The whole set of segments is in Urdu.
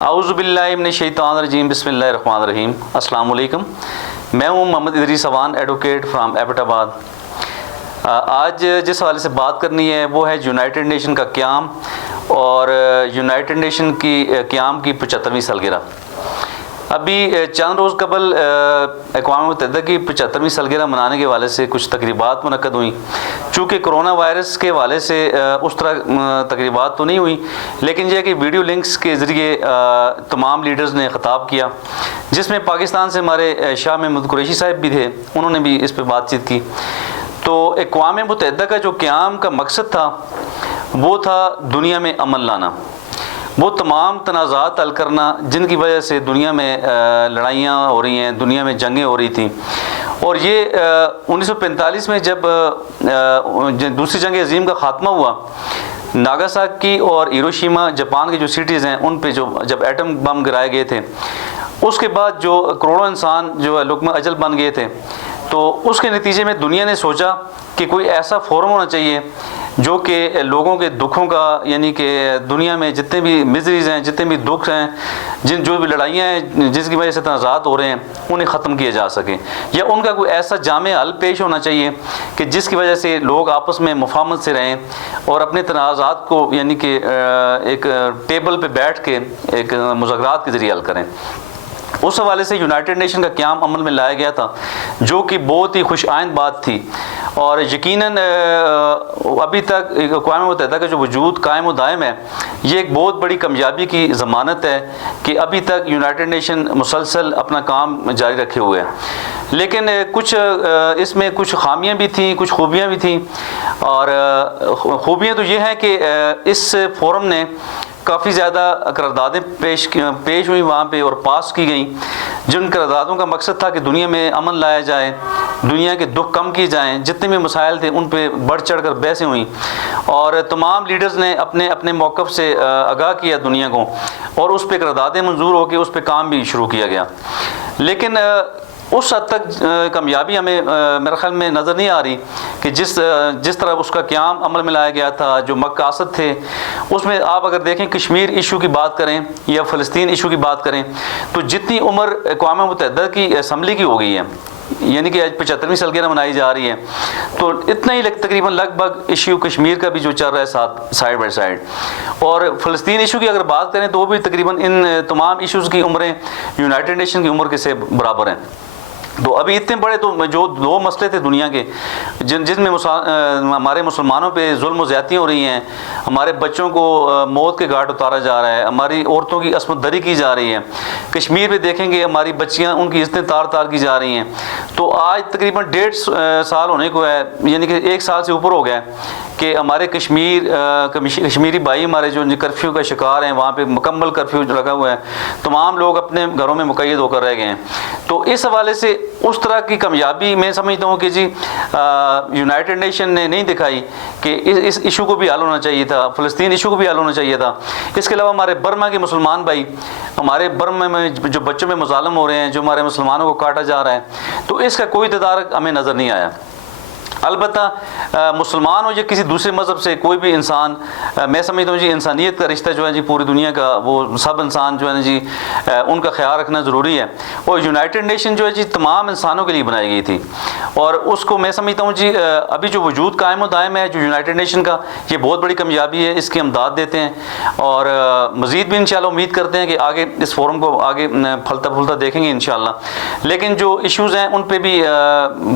اعوذ باللہ من الشیطان الرجیم، بسم اللہ الرحمن الرحیم۔ السلام علیکم، میں ہوں Muhammad Idris Awan, advocate from Abbottabad. آج جس حوالے سے بات کرنی ہے وہ ہے یونائٹڈ نیشن کا قیام اور یونائٹڈ نیشن کی قیام کی 75ویں سالگرہ۔ ابھی چند روز قبل اقوام متحدہ کی 75ویں سالگرہ منانے کے حوالے سے کچھ تقریبات منعقد ہوئیں۔ چونکہ کرونا وائرس کے حوالے سے اس طرح تقریبات تو نہیں ہوئی، لیکن یہ کہ ویڈیو لنکس کے ذریعے تمام لیڈرز نے خطاب کیا، جس میں پاکستان سے ہمارے شاہ محمود قریشی صاحب بھی تھے، انہوں نے بھی اس پہ بات چیت کی۔ تو اقوام متحدہ کا جو قیام کا مقصد تھا وہ تھا دنیا میں امن لانا، وہ تمام تنازعات حل کرنا جن کی وجہ سے دنیا میں لڑائیاں ہو رہی ہیں، دنیا میں جنگیں ہو رہی تھیں۔ اور یہ 1945 میں جب دوسری جنگ عظیم کا خاتمہ ہوا، ناگاساکی اور ہیروشیما جاپان کے جو سٹیز ہیں ان پہ جب ایٹم بم گرائے گئے تھے، اس کے بعد جو کروڑوں انسان جو لقمہ اجل بن گئے تھے، تو اس کے نتیجے میں دنیا نے سوچا کہ کوئی ایسا فورم ہونا چاہیے جو کہ لوگوں کے دکھوں کا، یعنی کہ دنیا میں جتنے بھی مزریز ہیں، جتنے بھی دکھ ہیں، جو بھی لڑائیاں ہیں جس کی وجہ سے تنازعات ہو رہے ہیں، انہیں ختم کیا جا سکے، یا ان کا کوئی ایسا جامع حل پیش ہونا چاہیے کہ جس کی وجہ سے لوگ آپس میں مفاہمت سے رہیں اور اپنے تنازعات کو یعنی کہ ایک ٹیبل پہ بیٹھ کے ایک مذاکرات کے ذریعے حل کریں۔ اس حوالے سے یونائٹڈ نیشن کا قیام عمل میں لایا گیا تھا، جو کہ بہت ہی خوش آئند بات تھی، اور یقیناً ابھی تک اقوام متحدہ کا جو وجود قائم و دائم ہے، یہ ایک بہت بڑی کامیابی کی ضمانت ہے کہ ابھی تک یونائٹڈ نیشن مسلسل اپنا کام جاری رکھے ہوئے ہیں۔ لیکن کچھ اس میں کچھ خامیاں بھی تھیں، کچھ خوبیاں بھی تھیں، اور خوبیاں تو یہ ہیں کہ اس فورم نے کافی زیادہ قراردادیں پیش ہوئی وہاں پہ اور پاس کی گئیں، جن قراردادوں کا مقصد تھا کہ دنیا میں امن لایا جائے، دنیا کے دکھ کم کیے جائیں، جتنے بھی مسائل تھے ان پہ بڑھ چڑھ کر بحثیں ہوئیں، اور تمام لیڈرز نے اپنے اپنے موقف سے آگاہ کیا دنیا کو، اور اس پہ قراردادیں منظور ہو کے اس پہ کام بھی شروع کیا گیا۔ لیکن اس حد تک کامیابی ہمیں میرے خیال میں نظر نہیں آ رہی کہ جس طرح اس کا قیام عمل میں لایا گیا تھا، جو مقاصد تھے اس میں آپ اگر دیکھیں کشمیر ایشو کی بات کریں یا فلسطین ایشو کی بات کریں، تو جتنی عمر اقوام متحدہ کی اسمبلی کی ہو گئی ہے، یعنی کہ آج 75ویں سالگرہ منائی جا رہی ہے، تو اتنا ہی تقریباً لگ بھگ ایشو کشمیر کا بھی جو چل رہا ہے ساتھ سائڈ بائی سائڈ، اور فلسطین ایشو کی اگر بات کریں تو وہ بھی تقریباً ان تمام ایشوز کی عمریں یونائٹڈ نیشن کی عمر کے سے برابر ہیں۔ تو ابھی اتنے بڑے تو جو دو مسئلے تھے دنیا کے جن میں ہمارے مسلمانوں پہ ظلم و زیادتیاں ہو رہی ہیں، ہمارے بچوں کو موت کے گھاٹ اتارا جا رہا ہے، ہماری عورتوں کی عصمت دری کی جا رہی ہے، کشمیر پہ دیکھیں گے ہماری بچیاں ان کی عزتیں تار تار کی جا رہی ہیں، تو آج تقریباً 1.5 سال ہونے کو ہے، یعنی کہ 1 سال سے اوپر ہو گیا ہے کہ ہمارے کشمیری بھائی ہمارے جو کرفیو کا شکار ہیں، وہاں پہ مکمل کرفیو لگا ہوا ہے، تمام لوگ اپنے گھروں میں مقید ہو کر رہ گئے ہیں۔ تو اس حوالے سے اس طرح کی کامیابی میں سمجھتا ہوں کہ یونائٹڈ نیشن نے نہیں دکھائی کہ اس ایشو کو بھی حل ہونا چاہیے تھا، فلسطین ایشو کو بھی حل ہونا چاہیے تھا۔ اس کے علاوہ ہمارے برما کے مسلمان بھائی، ہمارے برما میں جو بچوں میں مظالم ہو رہے ہیں، جو ہمارے مسلمانوں کو کاٹا جا رہا ہے، تو اس کا کوئی تدارک ہمیں نظر نہیں آیا۔ البتہ مسلمان ہو یا کسی دوسرے مذہب سے کوئی بھی انسان، میں سمجھتا ہوں انسانیت کا رشتہ جو ہے پوری دنیا کا، وہ سب انسان جو ہے ان کا خیال رکھنا ضروری ہے، اور یونائٹڈ نیشن جو ہے تمام انسانوں کے لیے بنائی گئی تھی، اور اس کو میں سمجھتا ہوں ابھی جو وجود قائم و دائم ہے جو یونائٹڈ نیشن کا، یہ بہت بڑی کامیابی ہے، اس کی امداد دیتے ہیں، اور مزید بھی انشاءاللہ امید کرتے ہیں کہ آگے اس فورم کو آگے پھلتا پھولتا دیکھیں گے انشاءاللہ۔ لیکن جو ایشوز ہیں ان پہ بھی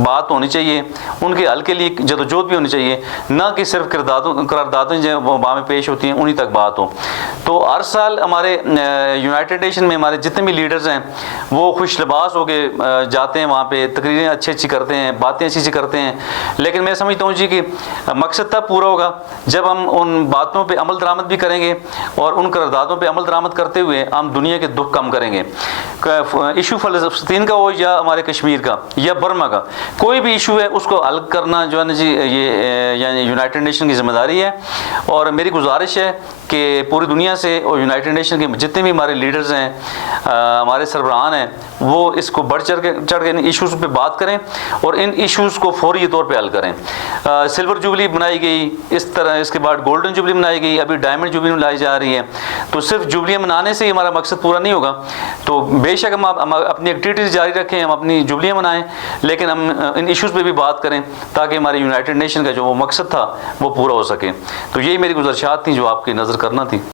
بات ہونی چاہیے، ان کے حل کے لیے جدوجہد بھی ہونی چاہیے، نہ کہ صرف قراردادیں جو وہاں میں پیش ہوتی ہیں انہی تک بات ہو۔ تو ہر سال ہمارے یونائٹڈ نیشن میں ہمارے جتنے بھی لیڈرز ہیں وہ خوش لباس ہو کے جاتے ہیں، وہاں پہ تقریریں اچھی کرتے ہیں، باتیں اچھی کرتے ہیں، لیکن میں سمجھتا ہوں کہ مقصد تب پورا ہوگا جب ہم ان باتوں پہ عمل درآمد بھی کریں گے، اور ان قراردادوں پہ عمل درآمد کرتے ہوئے ہم دنیا کے دکھ کم کریں گے۔ ایشو فلسطین کا ہو یا ہمارے کشمیر کا یا برما کا، کوئی بھی ایشو ہے اس کو حل کرنا جو ہے یہ یعنی یونائٹڈ نیشن کی ذمہ داری ہے، اور میری گزارش ہے کہ پوری دنیا سے اور یونائٹڈ نیشن کے جتنے بھی ہمارے لیڈرز ہیں، ہمارے سربراہان ہیں، وہ اس کو بڑھ چڑھ کے ان ایشوز پہ بات کریں اور ان ایشوز کو فوری طور پہ حل کریں۔ سلور جوبلی بنائی گئی، اس طرح اس کے بعد گولڈن جوبلی بنائی گئی، ابھی ڈائمنڈ جوبلی بنائی جا رہی ہے۔ تو صرف جوبلیاں منانے سے ہی ہمارا مقصد پورا نہیں ہوگا، تو بے شک ہم اپنی ایکٹیویٹیز جاری رکھیں، ہم اپنی جوبلیاں منائیں، لیکن ہم ان ایشوز پہ بھی بات کریں تاکہ ہمارے یونائٹڈ نیشن کا جو وہ مقصد تھا وہ پورا ہو سکے۔ تو یہی میری گزارشات تھیں جو آپ کی نظر کرنا تھی۔